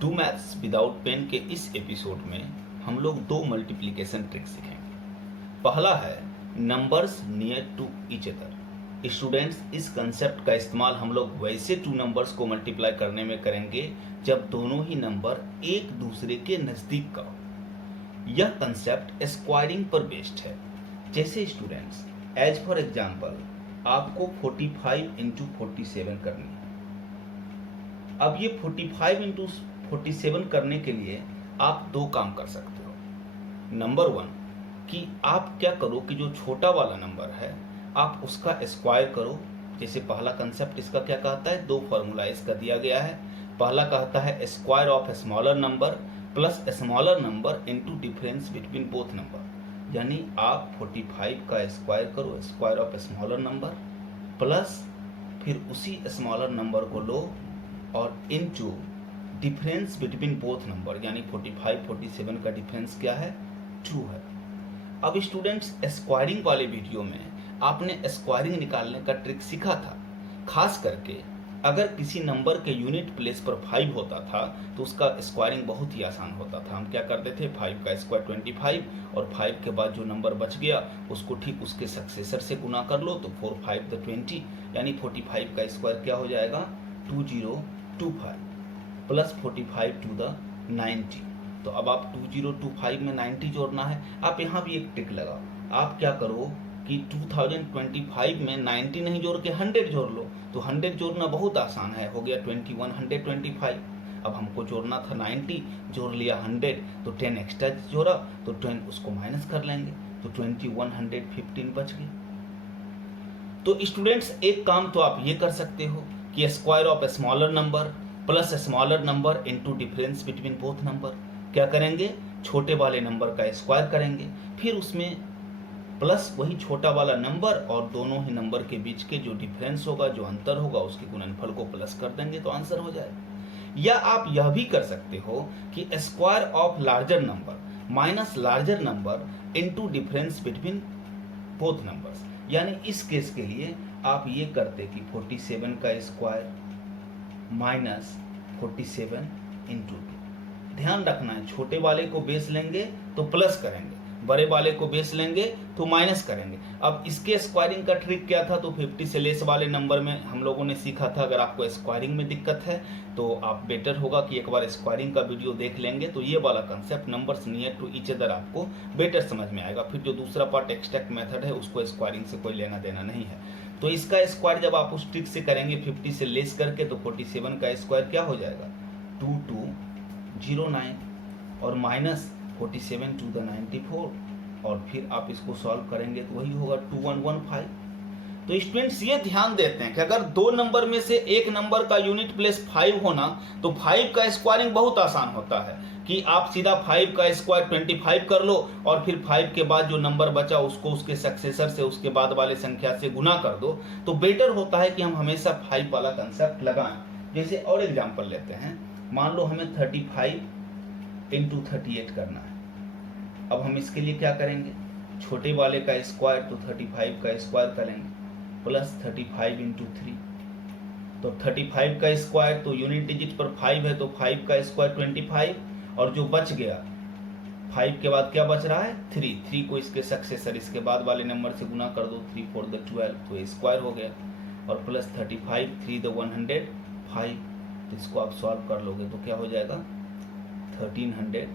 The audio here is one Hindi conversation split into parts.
डू मैथ्स विदाउट पेन के इस एपिसोड में हम लोग दो मल्टीप्लिकेशन ट्रिक सीखेंगे। पहला है numbers near to each other. Students, इस कंसेप्ट का इस्तेमाल हम लोग वैसे टू नंबर्स को मल्टीप्लाई करने में करेंगे जब दोनों ही नंबर एक दूसरे के नज़दीक का हो। यह कंसेप्ट स्क्वायरिंग पर बेस्ड है। जैसे स्टूडेंट्स, एज फॉर एग्जाम्पल आपको 45 इंटू 47 करनी है। अब ये 45 इंटू 47 करने के लिए आप दो काम कर सकते हो। नंबर वन कि आप क्या करो कि जो छोटा वाला नंबर है आप उसका स्क्वायर करो। जैसे पहला कंसेप्ट इसका क्या कहता है, दो फॉर्मूला इसका दिया गया है। पहला कहता है square of smaller number plus smaller number into difference between both number. यानी आप 45 का स्क्वायर करो, square of smaller number, plus फिर उसी स्मॉलर नंबर को लो और into difference between both number, यानी 45 47 का डिफरेंस क्या है, 2 है। अब स्टूडेंट्स, स्क्वायरिंग वाले वीडियो में आपने स्क्वायरिंग निकालने का ट्रिक सीखा था। खास करके अगर किसी नंबर के यूनिट प्लेस पर 5 होता था तो उसका स्क्वायरिंग बहुत ही आसान होता था। हम क्या करते थे, 5 का स्क्वायर 25 और 5 के बाद जो नंबर बच गया उसको ठीक उसके सक्सेसर से गुना कर लो तो 4 5 द 20, यानी 45 का स्क्वायर क्या हो जाएगा, 2025 प्लस 45 टू द 90। तो अब आप 2025 में 90 जोड़ना है। आप यहाँ भी एक ट्रिक लगाओ। आप क्या करो कि 2025 में 90 नहीं जोड़ के 100 जोड़ लो। तो 100 जोड़ना बहुत आसान है, हो गया 2125। अब हमको जोड़ना था 90, जोड़ लिया 100, तो 10 एक्स्ट्रा जोड़ा तो 10 उसको माइनस कर लेंगे तो 2115 बच गया। तो स्टूडेंट्स, एक काम तो आप ये कर सकते हो कि square of smaller number plus smaller number into difference between both number. क्या करेंगे, छोटे वाले नंबर का स्क्वायर करेंगे, फिर उसमें प्लस वही छोटा वाला नंबर और दोनों ही नंबर के बीच के जो डिफरेंस होगा, जो अंतर होगा, उसके गुणनफल को प्लस कर देंगे तो आंसर हो जाएगा। या आप यह भी कर सकते हो कि square of larger number minus larger number into difference between both numbers. यानी इस केस के लिए आप ये करते कि 47 का स्क्वायर माइनस 47 इंटू 2। ध्यान रखना है, छोटे वाले को बेस लेंगे तो प्लस करेंगे, बड़े वाले को बेस लेंगे तो माइनस करेंगे। अब इसके स्क्वायरिंग का ट्रिक क्या था, तो 50 से लेस वाले नंबर में हम लोगों ने सीखा था। अगर आपको स्क्वायरिंग में दिक्कत है तो आप बेटर होगा कि एक बार स्क्वायरिंग का वीडियो देख लेंगे तो ये वाला concept numbers near to each other आपको बेटर समझ में आएगा। फिर जो दूसरा पार्ट एक्सट्रैक्ट मेथड है उसको स्क्वायरिंग से कोई लेना देना नहीं है। तो इसका स्क्वायर जब आप उस ट्रिक से करेंगे 50 से लेस करके तो 47 का स्क्वायर क्या हो जाएगा, 2209 और माइनस 47 टू द 94 और फिर आप इसको सॉल्व करेंगे तो वही होगा 2115। तो स्टूडेंट्स, ये ध्यान देते हैं कि अगर दो नंबर में से एक नंबर का यूनिट प्लेस 5 होना तो 5 का स्क्वायरिंग बहुत आसान होता है कि आप सीधा 5 का स्क्वायर 25 कर लो और फिर 5 के बाद जो नंबर बचा उसको उसके सक्सेसर से, उसके बाद वाले संख्या से गुना कर दो। तो बेटर होता है कि हम हमेशा 5 वाला कंसेप्ट लगाएं। जैसे और एग्जाम्पल लेते हैं, मान लो हमें 35 इंटू 38 करना है। अब हम इसके लिए क्या करेंगे, छोटे वाले का स्क्वायर तो 35 का स्क्वायर करेंगे प्लस 35 इंटू 3। तो 35 का स्क्वायर तो यूनिट डिजिट पर 5 है तो 5 का स्क्वायर 25 और जो बच गया 5 के बाद क्या बच रहा है, 3 को इसके सक्सेसर, इसके बाद वाले नंबर से गुना कर दो, 3 4 द 12 तो स्क्वायर हो गया और प्लस 35 3 द 105। तो इसको आप सॉल्व कर लोगे तो क्या हो जाएगा, 1330।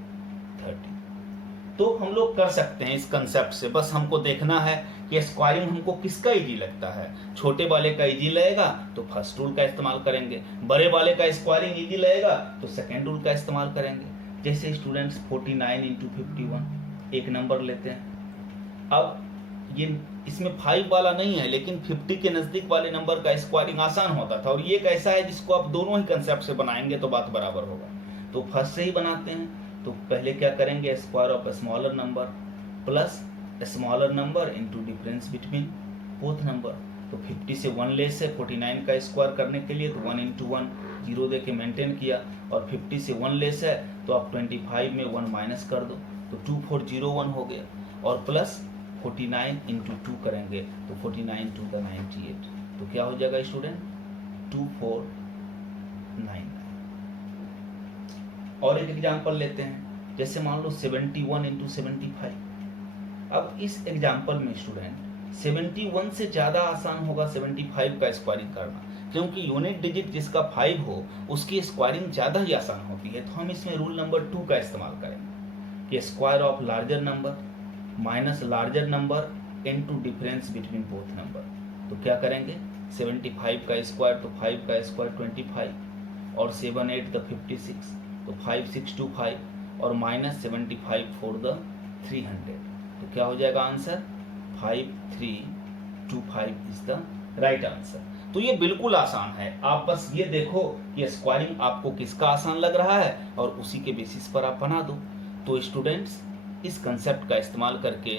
तो हम लोग कर सकते हैं इस कंसेप्ट से। बस हमको देखना है कि स्क्वायरिंग हमको किसका इजी लगता है। छोटे वाले का इजी लगेगा तो फर्स्ट रूल का इस्तेमाल करेंगे, बड़े वाले का स्क्वायरिंग इजी लगेगा तो सेकेंड रूल का इस्तेमाल करेंगे। जैसे स्टूडेंट्स 49 इंटू 51 एक नंबर लेते हैं। अब ये इसमें 5 वाला नहीं है लेकिन 50 के नज़दीक वाले नंबर का स्क्वायरिंग आसान होता था और ये एक ऐसा है जिसको आप दोनों ही कंसेप्ट से बनाएंगे तो बात बराबर होगा। तो फर्स्ट से ही बनाते हैं। तो पहले क्या करेंगे, square of smaller number plus smaller number into difference between both number. तो 50 से 1 लेस है, 49 का स्क्वायर करने के लिए तो 1 इंटू 1 जीरो दे के मेंटेन किया और 50 से 1 लेस है तो आप 25 में 1 माइनस कर दो तो 2401 हो गया और प्लस 49 इंटू 2 करेंगे तो 49 टू द 98 तो क्या हो जाएगा स्टूडेंट, 2499। और एक एग्जाम्पल लेते हैं, जैसे मान लो 71 इंटू 75। अब इस एग्जाम्पल में स्टूडेंट 71 से ज़्यादा आसान होगा 75 का स्क्वायरिंग करना, क्योंकि यूनिट डिजिट जिसका 5 हो उसकी स्क्वायरिंग ज़्यादा ही आसान होती है। तो हम इसमें रूल नंबर 2 का इस्तेमाल करेंगे कि square of larger number minus larger number into difference between both number. तो क्या करेंगे, 75 का स्क्वायर तो 5 का स्क्वायर 25 और 7 8 द 56, तो 5 6 2 5 और माइनस 75 फॉर द 300। तो क्या हो जाएगा answer, 5325 is the right answer. तो ये बिल्कुल आसान है, आप बस ये देखो ये स्क्वायरिंग आपको किसका आसान लग रहा है और उसी के बेसिस पर आप बना दो। तो स्टूडेंट्स इस कंसेप्ट का इस्तेमाल करके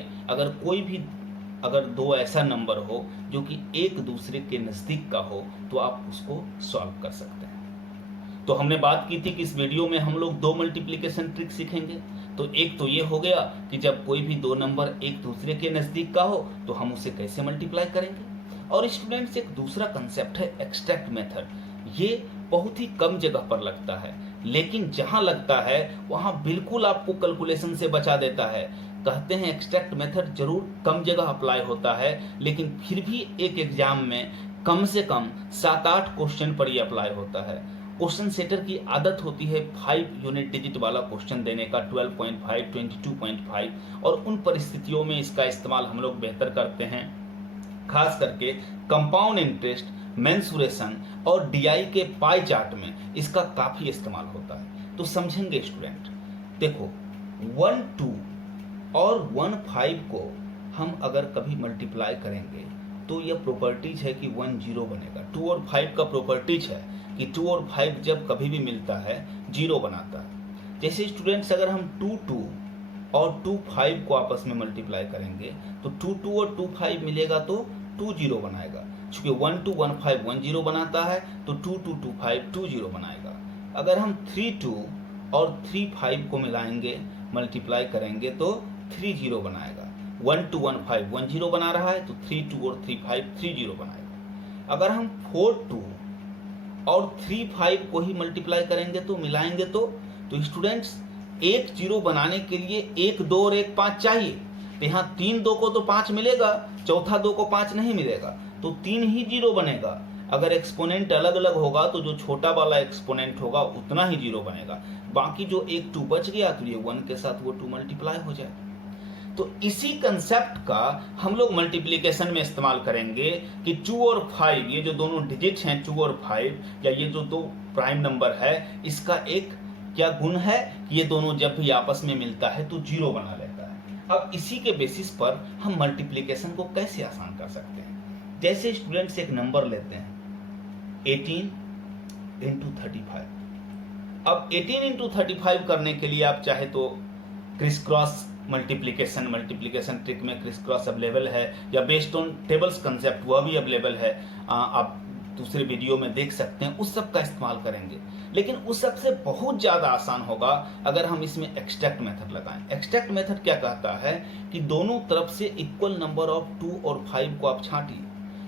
अगर दो ऐसा नंबर हो जो कि एक दूसरे के नज़दीक का हो तो आप उसको सॉल्व कर सकते हैं। तो हमने बात की थी कि इस वीडियो में हम लोग 2 मल्टीप्लिकेशन ट्रिक सीखेंगे। तो एक तो ये हो गया कि जब कोई भी 2 नंबर एक दूसरे के नज़दीक का हो तो हम उसे कैसे मल्टीप्लाई करेंगे। और स्टूडेंट्स एक दूसरा कंसेप्ट है एक्सट्रैक्ट मेथड। ये बहुत ही कम जगह पर लगता है, लेकिन जहां लगता है वहां बिल्कुल आपको कैलकुलेशन से बचा देता है। कहते हैं एक्सट्रैक्ट मेथड जरूर कम जगह अप्लाई होता है, लेकिन फिर भी एक एग्जाम में कम से कम 7-8 क्वेश्चन पर ये अप्लाई होता है। क्वेश्चन सेटर की आदत होती है 5 यूनिट डिजिट वाला क्वेश्चन देने का, 12.5 22.5, और उन परिस्थितियों में इसका इस्तेमाल हम लोग बेहतर करते हैं। खास करके कंपाउंड इंटरेस्ट, मेंसुरेशन और डीआई के पाई चार्ट में इसका काफी इस्तेमाल होता है। तो समझेंगे स्टूडेंट, देखो 1 2 और 1 5 को हम अगर कभी मल्टीप्लाई करेंगे तो यह प्रॉपर्टीज है कि 1 0 बनेगा। 2 और 5 का प्रॉपर्टीज है कि 2 और 5 जब कभी भी मिलता है 0 बनाता है। जैसे स्टूडेंट्स अगर हम 2 2 और 2 5 को आपस में मल्टीप्लाई करेंगे तो 2 2 और 2 5 मिलेगा तो 2 0 बनाएगा। चूंकि 1 2 1 5 1 0 बनाता है तो 2 2 2 5 2 0 बनाएगा। अगर हम 3 2 और 3 5 को मिलाएंगे, मल्टीप्लाई करेंगे तो 3 0 बनाएगा। 1 2 1 5 1 0 बना रहा है तो 3 2 और 3 5 3 0 बनाएगा। अगर हम 4 2 और 3 5 को ही मल्टीप्लाई करेंगे तो मिलाएंगे तो स्टूडेंट्स 1 0 बनाने के लिए 1 2 और 1 5 चाहिए। तो यहाँ 3 2 को तो 5 मिलेगा, चौथा 2 को 5 नहीं मिलेगा, तो 3 ही 0 बनेगा। अगर एक्सपोनेंट अलग अलग होगा तो जो छोटा वाला एक्सपोनेंट होगा उतना ही 0 बनेगा। बाकी जो 1 2 बच गया तो ये 1 के साथ वो 2 मल्टीप्लाई हो जाए। तो इसी कंसेप्ट का हम लोग मल्टीप्लिकेशन में इस्तेमाल करेंगे कि 2 और 5, ये जो दोनों डिजिट्स हैं 2 और 5, या ये जो 2 प्राइम नंबर है, इसका एक क्या गुण है कि ये दोनों जब भी आपस में मिलता है तो 0 बना लेता है। अब इसी के बेसिस पर हम मल्टीप्लिकेशन को कैसे आसान कर सकते हैं। जैसे स्टूडेंट्स एक नंबर लेते हैं 18 इंटू 35। अब 18 इंटू 35 करने के लिए आप चाहे तो क्रिस क्रॉस मल्टीप्लिकेशन ट्रिक में क्रिस क्रॉस अवेलेबल है, या बेस्ड ऑन टेबल्स कंसेप्ट वह भी अवेलेबल है, आप दूसरे वीडियो में देख सकते हैं, उस सब का इस्तेमाल करेंगे। लेकिन उस सब से बहुत ज़्यादा आसान होगा अगर हम इसमें एक्सट्रैक्ट मेथड लगाएं। एक्सट्रैक्ट मेथड क्या कहता है कि दोनों तरफ से इक्वल नंबर ऑफ 2 और 5 को आप छांटिए।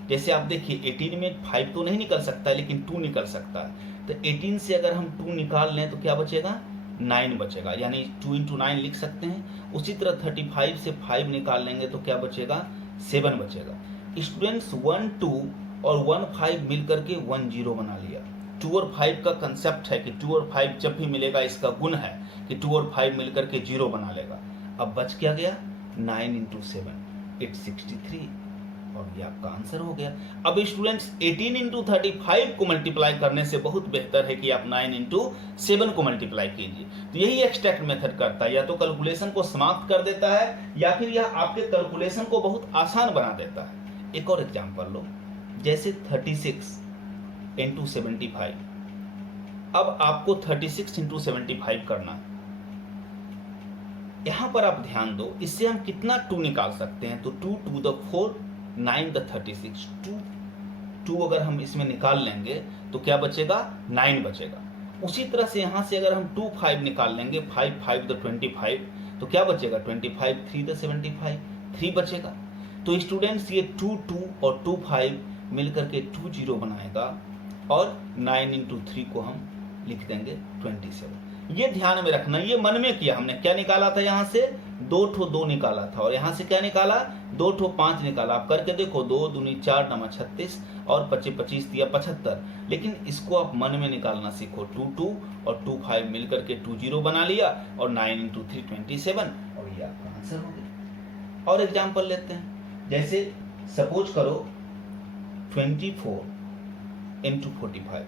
जैसे आप देखिए 18 में 5 तो नहीं निकल सकता है, लेकिन 2 निकल सकता है। तो 18 से अगर हम 2 निकाल लें तो क्या बचेगा, 9 बचेगा, यानी 2 इंटू 9 लिख सकते हैं। उसी तरह 35 से 5 निकाल लेंगे तो क्या बचेगा, 7 बचेगा। स्टूडेंट्स 1 2 और 1 5 मिल करके 1 0 बना लिया। 2 और 5 का कंसेप्ट है कि 2 और 5 जब भी मिलेगा, इसका गुण है कि 2 और 5 मिल करके 0 बना लेगा। अब बच क्या गया, 9 इंटू 7 इट्स 63, और ये आपका आंसर हो गया। अब स्टूडेंट्स 18 इंटू 35 को मल्टीप्लाई करने से बहुत बेहतर है कि आप 9 इंटू 7 को मल्टीप्लाई कीजिए। तो यही एक्सट्रैक्ट मेथड करता है, या तो कैलकुलेशन को समाप्त कर देता है या फिर यह आपके कैलकुलेशन को बहुत आसान बना देता है। एक और एग्जांपल लो, जैसे 36 इंटू 75। अब आपको 36 इंटू 75 करना है। यहां पर आप ध्यान दो, इससे हम कितना 2 निकाल सकते हैं, तो 2 2 द 4 9 द 36, 2 अगर हम इसमें निकाल लेंगे तो क्या बचेगा, 9 बचेगा। उसी तरह से यहाँ से अगर हम 2 5 निकाल लेंगे, 5 5 द 25, तो क्या बचेगा, 25 3 द 75, 3 बचेगा। तो स्टूडेंट्स ये 2 2 और 2 5 मिल करके 2 0 बनाएगा, और 9 इंटू 3 को हम लिख देंगे 27। ये ध्यान में रखना, ये मन में किया हमने। क्या निकाला था यहाँ से? 2 ठो 2 निकाला था, और यहाँ से क्या निकाला? 2 ठो 5 निकाला। आप करके देखो, 2 दूनी 4 नमा 36 और 25 25 दिया 75। लेकिन इसको आप मन में निकालना सीखो। 2 2 और 2 5 मिलकर के 20 बना लिया, और 9 × 3 27, और ये आपका आंसर हो गया। और एग्जाम्पल लेते हैं, जैसे सपोज करो 24 × 45।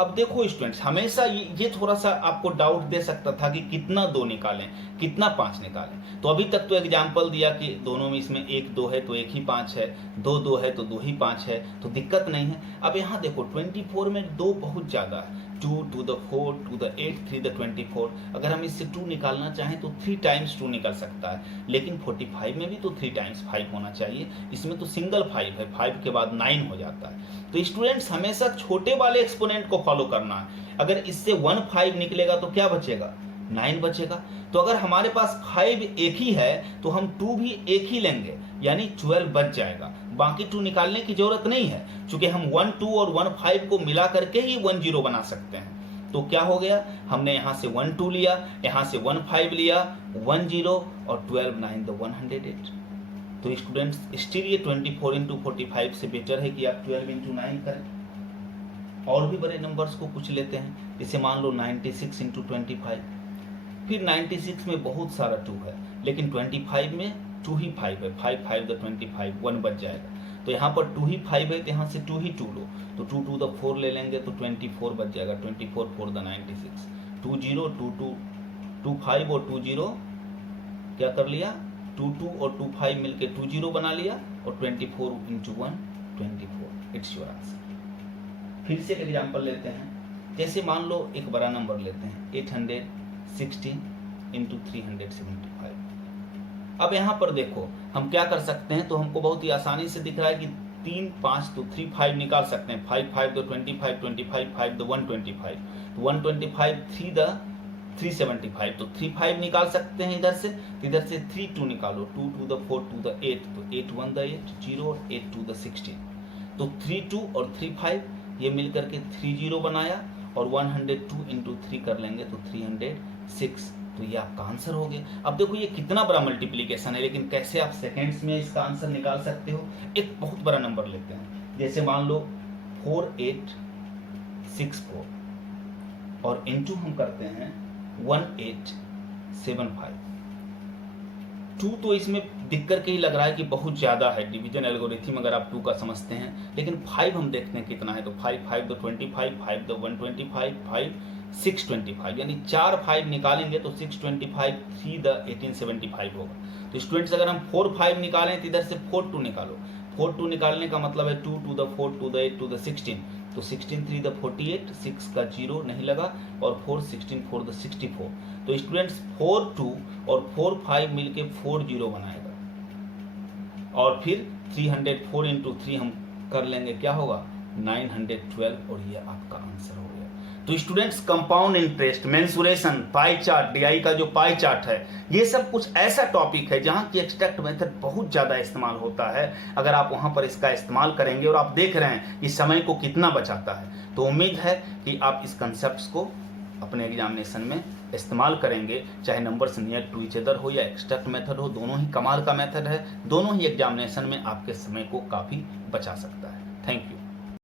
अब देखो स्टूडेंट्स, हमेशा ये थोड़ा सा आपको डाउट दे सकता था कि कितना 2 निकालें, कितना 5 निकालें। तो अभी तक तो एग्जाम्पल दिया कि दोनों में इसमें 1 2 है तो 1 ही 5 है, 2 2 है तो 2 ही 5 है, तो दिक्कत नहीं है। अब यहाँ देखो 24 में 2 बहुत ज़्यादा है, 2 2 the 4 2 the 8 3 the 24। अगर हम इससे 2 निकालना चाहें तो 3 टाइम्स 2 निकल सकता है, लेकिन 45 में भी तो 3 टाइम्स 5 होना चाहिए। इसमें तो सिंगल 5 है, 5 के बाद 9 हो जाता है। तो स्टूडेंट्स हमेशा छोटे वाले एक्सपोनेंट को फॉलो करना है। अगर इससे 1 5 निकलेगा तो क्या बचेगा? 9 बचेगा। तो अगर हमारे पास 5 एक ही है तो हम 2 भी एक ही लेंगे, यानी 12 बच जाएगा। बाकी 2 निकालने की जरूरत नहीं है, क्योंकि हम 1 2 और 1 5 को मिला करके ही 1 0 बना सकते हैं। तो क्या हो गया? हमने यहाँ से 1 2 लिया, यहाँ से 1 5 लिया, 1 0 और 12 9 the 108। तो स्टूडेंट्स स्टिल ये 24 × 45 से बेटर है कि आप 12 × 9 करें। और भी बड़े नंबर्स को कुछ लेते हैं, जैसे मान लो 96 × 25। फिर 96 में बहुत सारा 2 है, लेकिन 25 में 2 ही 5 है, 5 5 the 25, 1 बच जाएगा। तो यहाँ पर 2 ही 5 है, तो यहाँ से 2 ही 2 लो, तो 2 2 the 4 ले लेंगे तो 24 बच जाएगा। 24 4 the 96, 2 0 2 2 2 5 और 2 0 क्या कर लिया? 2 2 और 2 5 मिलके 2 0 बना लिया, और 24 × 1 24। It's your answer. फिर से एक एग्जाम्पल लेते हैं, जैसे मान लो एक बड़ा नंबर लेते हैं 816 × 375। अब यहाँ पर देखो हम क्या कर सकते हैं, तो हमको बहुत ही आसानी से दिख रहा है कि 3 5 तो 3 5 निकाल सकते हैं। 5 5 तो 25 25 5 तो 125, तो 125 3 the 375, तो 3 5 निकाल सकते हैं इधर से। इधर से 3 2 निकालो, 2 2 the 4 2 the 8, तो 8 1 the 8 0 और 8 2 the 16। तो 3 2 और 3 5 ये मिलकर के 3 0 बनाया, और 102 × 3 कर लेंगे तो 306। तो ये आपका आंसर हो गया। अब देखो ये कितना बड़ा मल्टीप्लिकेशन है, लेकिन कैसे आप सेकेंड्स में इसका आंसर निकाल सकते हो। एक बहुत बड़ा नंबर लेते हैं, जैसे मान लो 4864, और इनटू हम करते हैं 1875। 2 तो इसमें दिख करके ही लग रहा है कि बहुत ज़्यादा है, डिवीजन एल्गोरिथम अगर आप 2 का समझते हैं। लेकिन 5 हम देखते हैं कितना है, तो 5 5 तो 25, 5 तो 125, 5 625, यानी 4 5 निकालेंगे तो 625 3 the 1875 होगा। तो स्टूडेंट्स अगर हम 4 5 निकालें तो इधर से 4 2 निकालो। 4 2 निकालने का मतलब है 2 2 the 4 2 the 8 2 the 16, तो 16 3 the 48, 6 का 0 नहीं लगा, और 4 16 4 the 64। तो स्टूडेंट्स 4 2 और 4 5 मिलके 4 0 बनाएगा, और फिर 304 × 3 हम कर लेंगे, क्या होगा? 912, और ये आपका आंसर हो गया। तो students compound interest, mensuration, pie chart, DI का जो पाई चार्ट है, ये सब कुछ ऐसा टॉपिक है जहां की एक्सट्रैक्ट मेथड बहुत ज़्यादा इस्तेमाल होता है। अगर आप वहां पर इसका इस्तेमाल करेंगे, और आप देख रहे हैं कि समय को कितना बचाता है, तो उम्मीद है कि आप इस कंसेप्ट को अपने एग्जामिनेशन में इस्तेमाल करेंगे। चाहे numbers near to each other हो या एक्सट्रैक्ट मेथड हो, दोनों ही कमाल का मेथड है। दोनों ही एग्जामिनेशन में आपके समय को काफ़ी बचा सकता है। Thank you.